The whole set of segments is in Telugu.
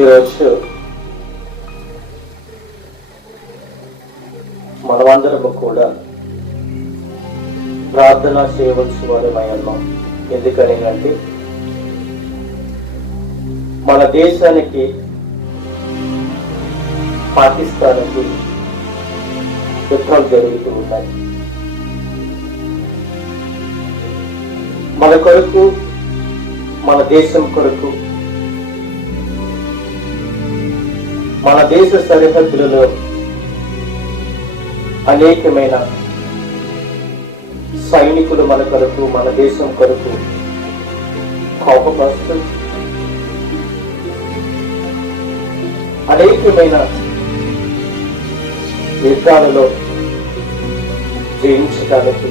ఈరోజు మనమందరము కూడా ప్రార్థన చేయవలసి వారమై ఉన్నాం. ఎందుకని అంటే మన దేశానికి పాకిస్తాన్కి యుద్ధాలు జరుగుతూ ఉన్నాయి. మన కొరకు, మన దేశం కొరకు, మన దేశ సరిహద్దులలో అనేకమైన సైనికులు మన కొరకు, మన దేశం కొరకు కోపపరుస్తూ అనేకమైన యుద్ధాలలో జయించడానికి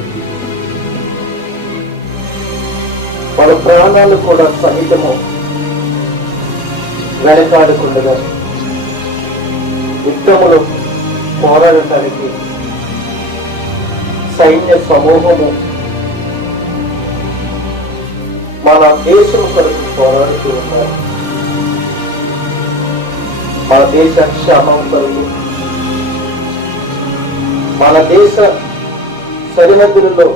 వాళ్ళ ప్రాణాలు కూడా సహితము వెనకాడకుండా యుద్ధములు పోరాడటానికి సైన్య సమూహము మన దేశం కొరకు పోరాడుతూ ఉన్నారు. మన దేశ క్షేమం కొరకు, మన దేశ సరిహద్దులలో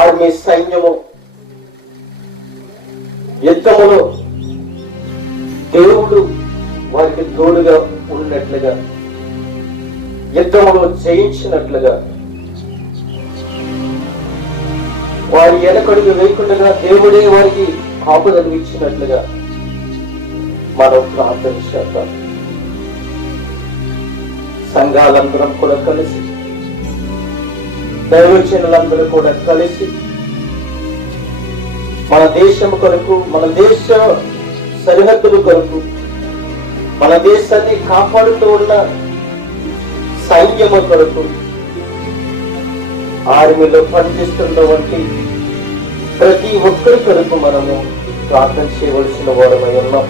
ఆర్మీ సైన్యము యుద్ధములో దేవుడు వారికి తోడుగా ఉన్నట్లుగా, యుద్ధములో జయించినట్లుగా, వారి వెనకడుగు వేయకుండా దేవుడే వారికి కాపుదలు ఇచ్చినట్లుగా మనం ప్రార్థన చేద్దాం. సంఘాలందరం కూడా కలిసి, దైవజనులందరూ కూడా కలిసి మన దేశం కొరకు, మన దేశ సరిహద్దుల కొరకు, మన దేశాన్ని కాపాడుతూ ఉన్న సైన్యము కొరకు, ఆర్మీలో పనిచేస్తున్నటువంటి ప్రతి ఒక్కరి కొరకు మనము ప్రార్థన చేయవలసిన వారమై ఉన్నాం.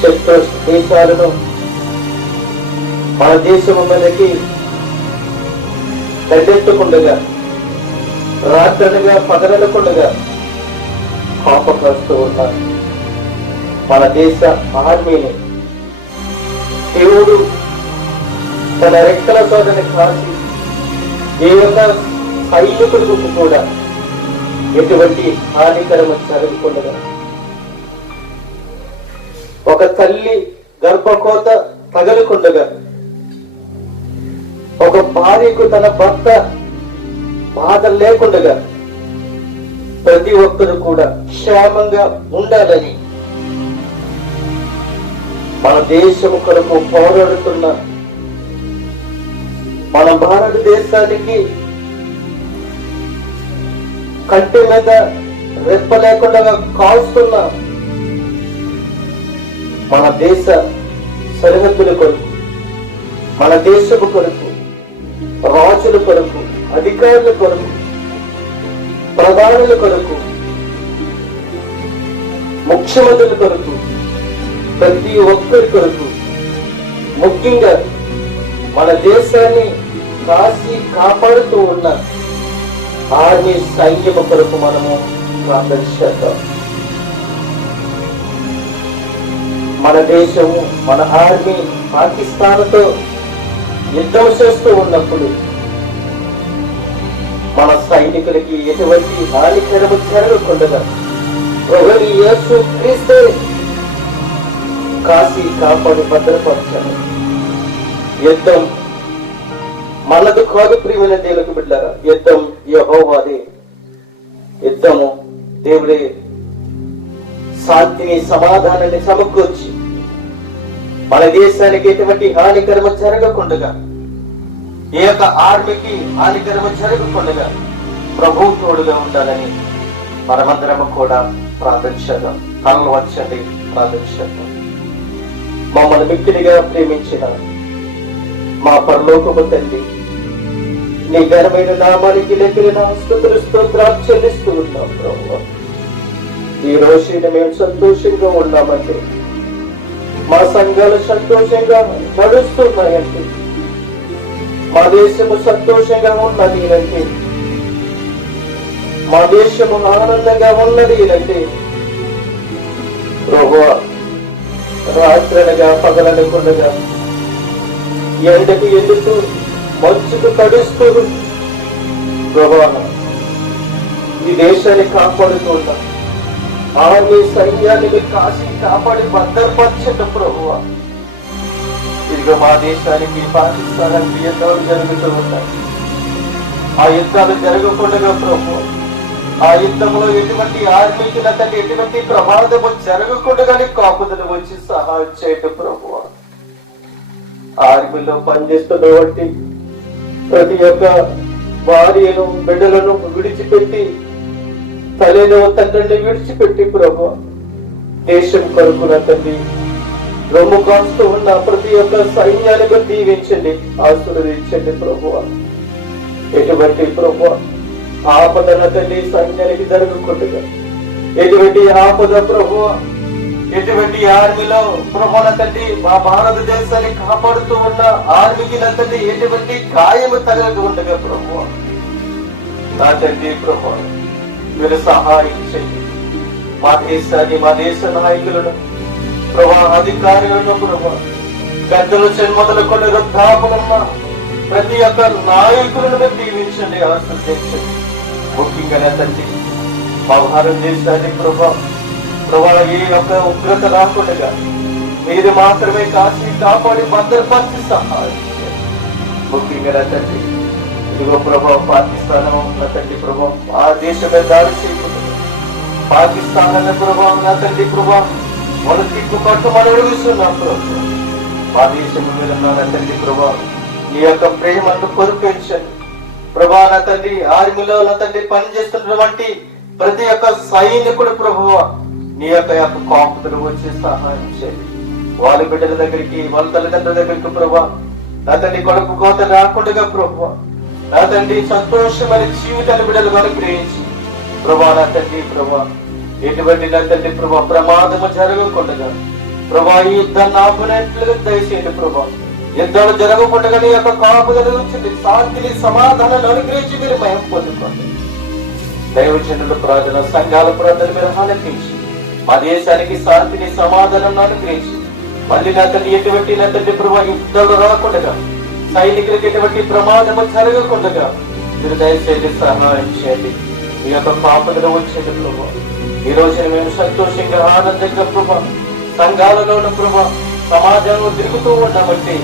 శత్రు దేశాలను మన దేశము మీదకి దండెత్తకుండగా, రాత్రనగా పగలకుండగా కాపపరుస్తూ ఉన్నారు. మన దేశ ఆర్మీని దేవుడు తన రెక్కల తోటని కాసి ఏ యొక్క సైనికులకు కూడా ఎటువంటి హానికరము జరగకుండా, ఒక తల్లి గర్భకోత తగలకుండగా, ఒక భార్యకు తన భర్త బాధ లేకుండగా ప్రతి ఒక్కరు కూడా క్షేమంగా ఉండాలని మన దేశం కొరకు పోరాడుతున్న, మన భారతదేశానికి కంటి మీద రెప్ప లేకుండా కాల్స్తున్న మన దేశ సరిహద్దుల కొరకు, మన దేశపు కొరకు, రాజుల కొరకు, అధికారుల కొరకు, ప్రధానుల కొరకు, ముఖ్యమంత్రుల కొరకు, ప్రతి ఒక్కరి కొరకు, ముఖ్యంగా మన దేశాన్ని కాసి కాపాడుతూ ఉన్న ఆర్మీ సైన్యము కొరకు మనము ప్రార్థన చేద్దాం. మన దేశము, మన ఆర్మీ పాకిస్తాన్తో యుద్ధం చేస్తూ ఉన్నప్పుడు మన సైనికులకి ఎటువంటి హానికరము జరగకుండా ప్రభువు యేసు క్రీస్తే కాసి కాపాడి భద్రపరచాలి. యుద్ధం మనది కాదు ప్రియమైన దేవునికి బిడ్డలారా, యుద్ధం యెహోవాదే. యుద్ధము దేవుడే శాంతిని, సమాధానాన్ని సమకూర్చి మన దేశానికి ఎటువంటి హానికరము జరగకుండా, ఏ యొక్క ఆర్మీకి హానికరము జరగకుండా ప్రభువు తోడుగా ఉండాలని మనమందరము కూడా ప్రార్థించేద్దాం. తలలు వచ్చండి, ప్రార్థించేద్దాం. మమ్మల్ని మిక్కిలిగా ప్రేమించిన మా పరలోకపు తండ్రి, నీ ఘనమైన నామానికి లెక్కలేని స్తుతులు స్తోత్రాలు చెల్లిస్తూ ఉన్నాం ప్రభువా. ఈ రోజు మేము సంతోషంగా ఉన్నామంటే, మా సంఘాలు సంతోషంగా నడుస్తున్నాయంటే, మా దేశము సంతోషంగా ఉన్నది అంటే, మా దేశము ఆనందంగా ఉన్నది అంటే ప్రభువా రాత్రనగా పగలనకుండగా ఎండకు ఎండుతూ మంచుకు తడుస్తూ ప్రభువా ఈ దేశాన్ని కాపాడుతూ ఉంటాం. ఆర్మీ సైన్యాన్ని కాసి కాపాడి భద్రపరచండి ప్రభువా. ఇదిగో మా దేశానికి పాకిస్తానానికి యుద్ధాలు జరుగుతూ ఉన్నాయి. ఆ యుద్ధాలు జరగకుండా ప్రభు, ఆ యుద్ధంలో ఎటువంటి ఆర్మీకి తండ్రి ఎటువంటి ప్రమాదము జరగకుండా కాపుదలు వచ్చి సహాయం చేయటం ప్రభు. ఆర్మీలో పనిచేస్తున్నటువంటి ప్రతి ఒక్క భార్యను బిడ్డలను విడిచిపెట్టి తల్లిలో తండ్రిని విడిచిపెట్టి ప్రభు దేశం కొరకు తండ్రి రొమ్ము కాస్తూ ఉన్న ప్రతి ఒక్క సైన్యానికి దీవించండి, ఆశీర్వదించండి ప్రభు. ఎటువంటి ప్రభు ఆపద తండ్రి సైన్యానికి జరగకుండా, ఎటువంటి ఆపద ప్రభు ఎటువంటి ఆర్మీలో ప్రభుల తండ్రి మా భారతదేశాన్ని కాపాడుతూ ఉన్న ఆర్మీకి తండ్రి ఎటువంటి గాయము తగలకుండా ప్రభు నా తండ్రి ప్రభు మీరు సహాయం చేయండి. మా దేశాన్ని మా దేశ నాయకులను ప్రభా అధికారులను ప్రభా పెద్దలు మొదలుకొని వృద్ధాపులన్న ప్రతి ఒక్క నాయకులను దీవించండి, ఆశీర్వదించండి. ముఖ్యంగా తండ్రి మా భారతదేశాన్ని ప్రభా ఏ ఒక్క ఉగ్రత రాకుండా మీరు మాత్రమే కాసి కాపాడి భద్రపరిచి సహాయం చేయండి. ముఖ్యంగా తండ్రి ఇదిగో ప్రభా పాకిస్తాన్ తండ్రి ప్రభా ఆ దేశమే దాడి చేయకుండా పాకిస్తాన్ అనే ప్రభావం నా తండ్రి ప్రభా మన తిక్కు పట్టుమని అడుగుతున్నాం ప్రభు. మా దేశం మీద నా తండ్రి ప్రభా నీ యొక్క ప్రేమను కొరిపించండి ప్రభా. నా తండ్రి ఆర్మీలో నా తండ్రి పనిచేస్తున్నటువంటి ప్రతి ఒక్క సైనికుడు ప్రభువ నీ యొక్క కాపుదలు వచ్చి సహాయం చేయండి. వాళ్ళ బిడ్డల దగ్గరికి వాళ్ళ తల్లిదండ్రుల దగ్గరికి ప్రభా నా తండ్రి కొడుకు కోత రాకుండా ప్రభు నా తండ్రి సంతోషమైన జీవితాన్ని బిడ్డలు అనుగ్రహించి ప్రభా నా తండ్రి ప్రభా ఎటువంటి నా తండ్రి ప్రభా ప్రమాదము జరగకుండా ప్రభా ఈ యుద్ధాన్ని ఆపునట్లుగా దయచేయండి ప్రభా. యుద్ధాలు జరగకుండా నీ యొక్క కాపుదలు ఉంచండి, శాంతిని సమాధానాన్ని అనుగ్రహించి మీరు మహిమ పొందుకోండి. దైవజనుల ప్రార్థన సంఘాల ప్రార్థన మీరు ఆలకించి మా దేశానికి శాంతిని సమాధానం అనుగ్రహించి మళ్ళీ నా తండ్రి ఎటువంటి నా తండ్రి ప్రభా యుద్ధాలు రాకుండా సైనికులకు ఎటువంటి ప్రమాదము జరగకుండా మీరు దయచేసి సహాయం చేయండి. మీ యొక్క కాపుదలు వచ్చేది ప్రభా. ఈ రోజున మేము సంతోషంగా ఆనందంగా ప్రభా సంఘాలలోని ప్రభా సమాజంలో తిరుగుతూ ఉన్నామంటే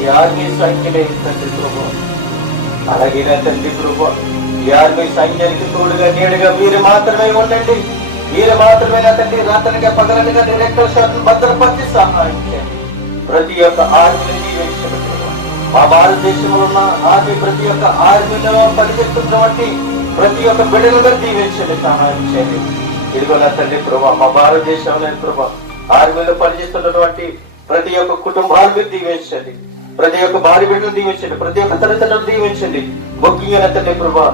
ఈ ఆర్మీ సైన్యమే తండ్రి ప్రభా. అలాగే నా తండ్రి ప్రభా ఈ ఆర్మీ సైన్యానికి తోడుగా నీడగా మీరు మాత్రమే ఉండండి. మీరు మాత్రమే నా తండ్రి రాత్రిగా పగలనిగా రెక్కల శాతం భద్రపరిచి సహాయం చేయండి. ప్రతి ఒక్క ఆర్మీని దీవించండి ప్రభా. మా భారతదేశంలో ఉన్న ఆర్మీ ప్రతి ఒక్క ఆర్మీలో పనిచేస్తున్నటువంటి ప్రతి ఒక్క బిడ్డలుగా దీవించండి, సహాయం చేయండి. ఇదిగో నా తండ్రి ప్రభా మా భారతదేశంలో ప్రభా ఆర్మీలో పనిచేస్తున్నటువంటి ప్రతి ఒక్క కుటుంబాలను దీవించండి, ప్రతి ఒక్క భార్య బిడ్డను దీవించండి, ప్రతి ఒక్క తల్లిదండ్రులను దీవించండి. ముఖ్యంగా నా తండ్రి ప్రభా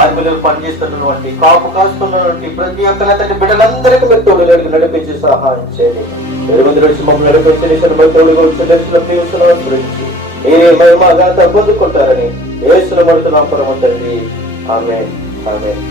ఆర్మీలో పనిచేస్తున్నటువంటి కాపు కాస్తున్నటువంటి ప్రతి ఒక్క నా తండ్రి బిడ్డలందరికీ మీరు తోడు నడిపించి సహాయం చేయండి. 20 రోజు మమ్మల్ని నడిపించిన తోడుగా వచ్చే దర్శనం దీవించడం గురించి మీరే మహిమ ఘనత పొందుకుంటారని యేసును మొదలునామమున తండ్రి ఆమేన్ ఆమేన్.